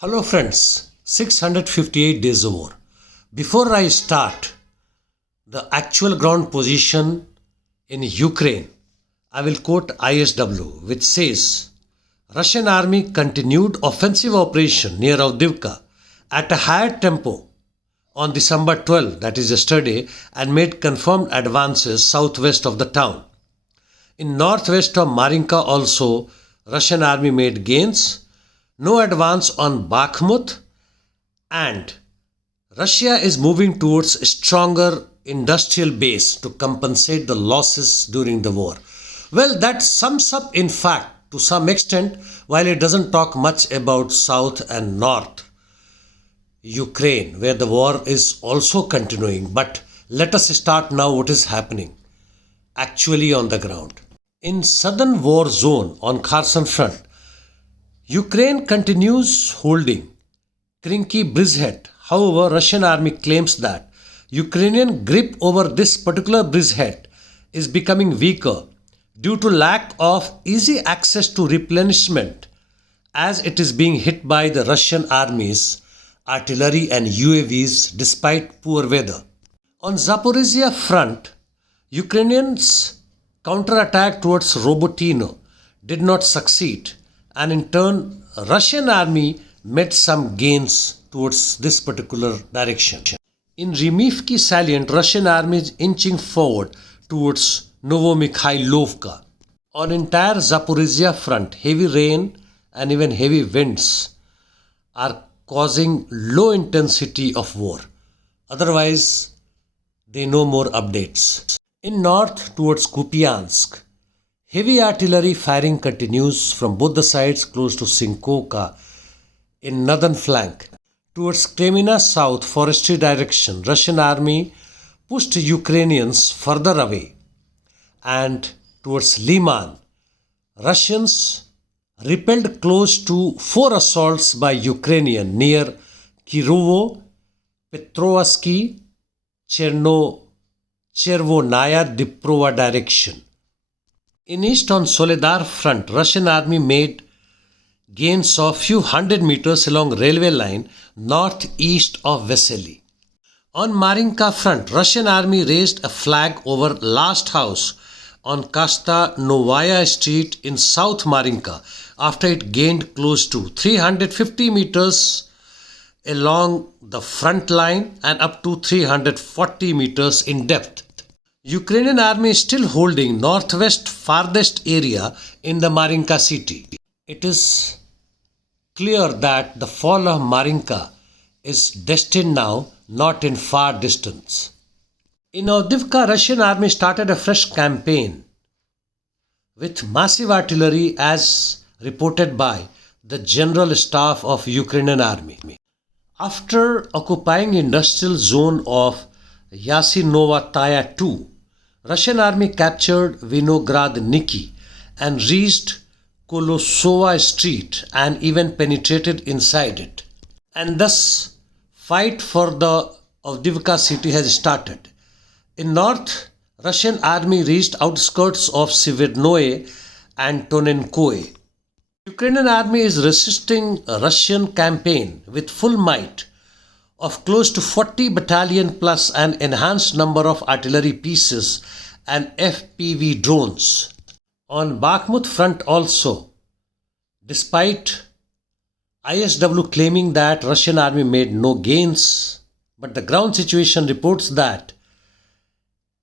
Hello friends, 658 days of war. Before I start the actual ground position in Ukraine, I will quote ISW, which says Russian army continued offensive operation near Avdiivka at a higher tempo on December 12, that is yesterday, and made confirmed advances southwest of the town. In northwest of Marinka also, Russian army made gains. No advance on Bakhmut, and Russia is moving towards a stronger industrial base to compensate the losses during the war. Well, that sums up in fact to some extent, while it doesn't talk much about South and North Ukraine, where the war is also continuing. But let us start now what is happening actually on the ground. In southern war zone on Kherson front, Ukraine continues holding Krinky bridgehead. However, Russian army claims that Ukrainian grip over this particular bridgehead is becoming weaker due to lack of easy access to replenishment, as it is being hit by the Russian army's artillery and UAVs despite poor weather. On Zaporizhia front, Ukrainians' counterattack towards Robotino did not succeed, and in turn Russian army made some gains towards this particular direction. In Remivki salient, Russian army is inching forward towards Novomikhailovka. On entire Zaporizhia front, heavy rain and even heavy winds are causing low intensity of war. Otherwise, there are no more updates. In north towards Kupiansk, heavy artillery firing continues from both the sides close to Sinkovka in northern flank. Towards Kremina south forestry direction, Russian army pushed Ukrainians further away. And towards Liman, Russians repelled close to 4 assaults by Ukrainian near Kirovo, Petrovsky, Chervonaya Diprova direction. In east on Soledar front, Russian army made gains of few hundred meters along railway line northeast of Vesely. On Marinka front, Russian army raised a flag over last house on Kasta Novaya Street in South Marinka after it gained close to 350 meters along the front line and up to 340 meters in depth. Ukrainian army is still holding northwest farthest area in the Marinka city. It is clear that the fall of Marinka is destined now, not in far distance. In Avdiivka, Russian army started a fresh campaign with massive artillery as reported by the General Staff of Ukrainian army. After occupying industrial zone of Yasinovaya II, Russian army captured Vinogradniki and reached Kolosova Street and even penetrated inside it. And thus, fight for the Avdiivka city has started. In north, Russian army reached outskirts of Severnoye and Tonenkoye. Ukrainian army is resisting a Russian campaign with full might of close to 40 battalion plus an enhanced number of artillery pieces and FPV drones. On Bakhmut front also, despite ISW claiming that Russian army made no gains, but the ground situation reports that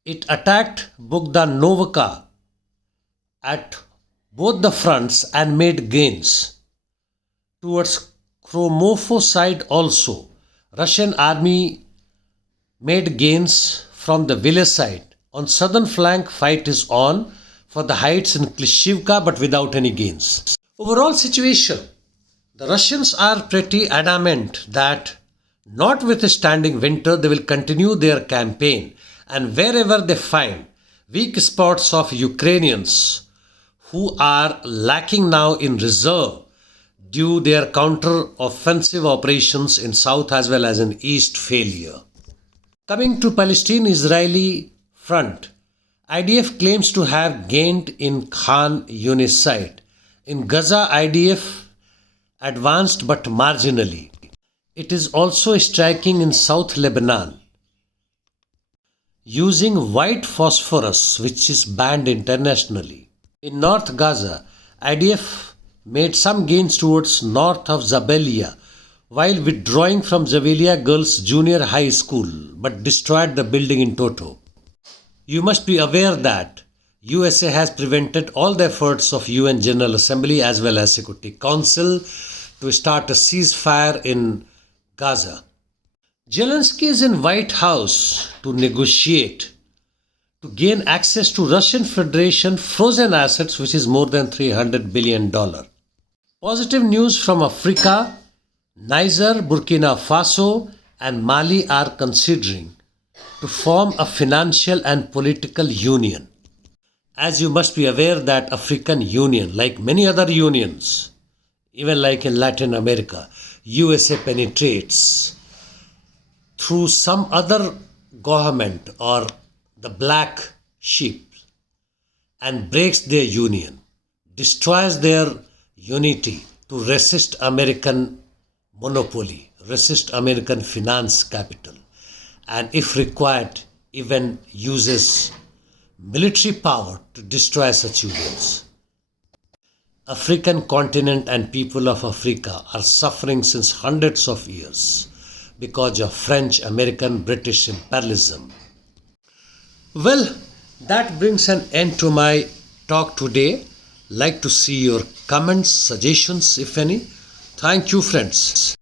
it attacked Bogdanovka at both the fronts and made gains. Towards Kromofo side also, Russian army made gains from the village side. On southern flank, fight is on for the heights in Klishivka but without any gains. Overall situation, the Russians are pretty adamant that notwithstanding winter, they will continue their campaign, and wherever they find weak spots of Ukrainians who are lacking now in reserve due their counter-offensive operations in south as well as in east failure. Coming to Palestine Israeli front, IDF claims to have gained in Khan Yunis side. In Gaza, IDF advanced but marginally. It is also striking in South Lebanon, using white phosphorus, which is banned internationally. In North Gaza, IDF made some gains towards north of Zabalia while withdrawing from Zabalia Girls Junior High School, but destroyed the building in toto. You must be aware that USA has prevented all the efforts of UN General Assembly as well as Security Council to start a ceasefire in Gaza. Zelensky is in White House to negotiate to gain access to Russian Federation frozen assets, which is more than $300 billion. Positive news from Africa: Niger, Burkina Faso and Mali are considering to form a financial and political union. As you must be aware that African Union, like many other unions, even like in Latin America, USA penetrates through some other government or the black sheep and breaks their union, destroys their unity to resist American monopoly, resist American finance capital, and if required, even uses military power to destroy such unions. African continent and people of Africa are suffering since hundreds of years because of French, American, British imperialism. Well, that brings an end to my talk today. Like to see your comments, suggestions, if any. Thank you, friends.